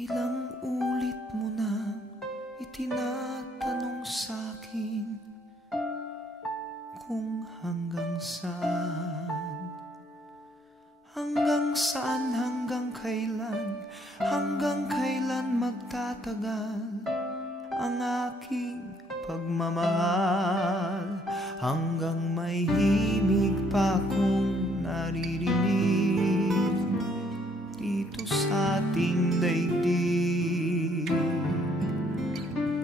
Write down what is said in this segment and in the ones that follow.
Ilang ulit mo na itinatanong sa'kin kung hanggang saan, hanggang kailan magtatagal ang aking pagmamahal, hanggang may himig pa akong naririnig dito sa ating daigdig,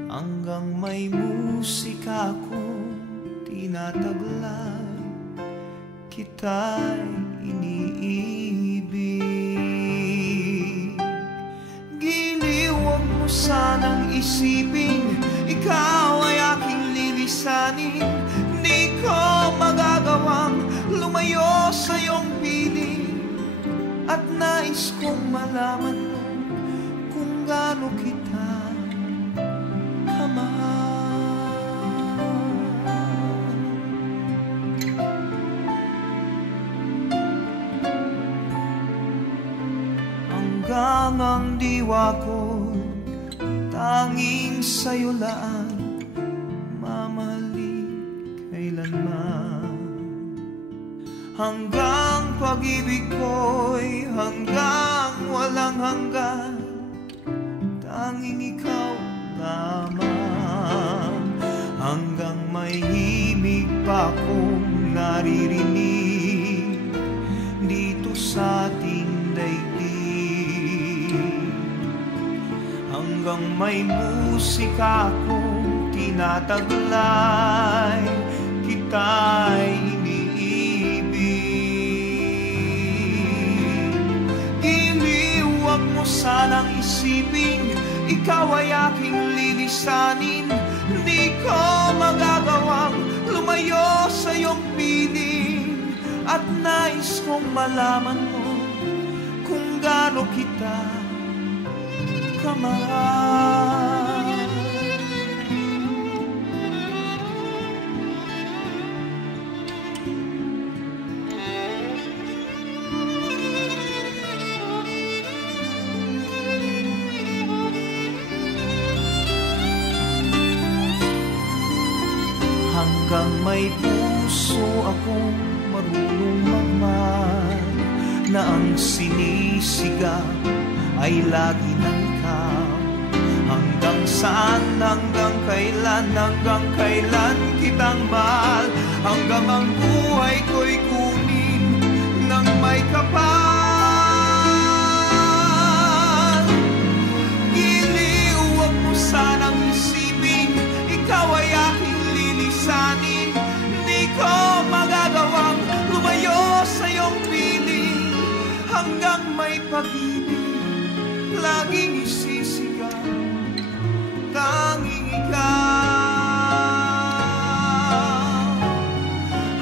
hanggang may musika akong tinataglay, kita'y iniibig. Giliw, huwag mo sanang isipin ikaw ay aking lilisanin. Di ko magagawang lumayo sa iyong piling, at nais kong malaman mo kung gaano kita kamahal. Hanggang ang diwa ko tanging sa'yo laan, mamahalin kailanman. Hanggang pag-ibig ko'y hanggang walang hanggan, tanging ikaw lamang. Hanggang may himig pa akong naririnig dito sa ating daigdig, hanggang may musika akong tinataglay, kita'y iniibig. Giliw, huwag mo sanang isipin ikaw ay aking lilisanin. Di ko magagawang lumayo sa iyong piling, at nais kong malaman mo kung gaano kita kamahal. Hanggang may puso akong marunong magmahal, na ang sinisigaw ay lagi ng ikaw. Hanggang saan, hanggang kailan kitang mahal, hanggang ang buhay ko'y kunin ng may kapal. Giliw, huwag mo sanang isipin ikaw ay aking lilisanin. Di ko magagawang lumayo sa iyong piling, hanggang may pag-ibig laging isisigaw, tanging ikaw.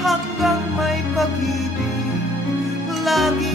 Hanggang may pag-ibig laging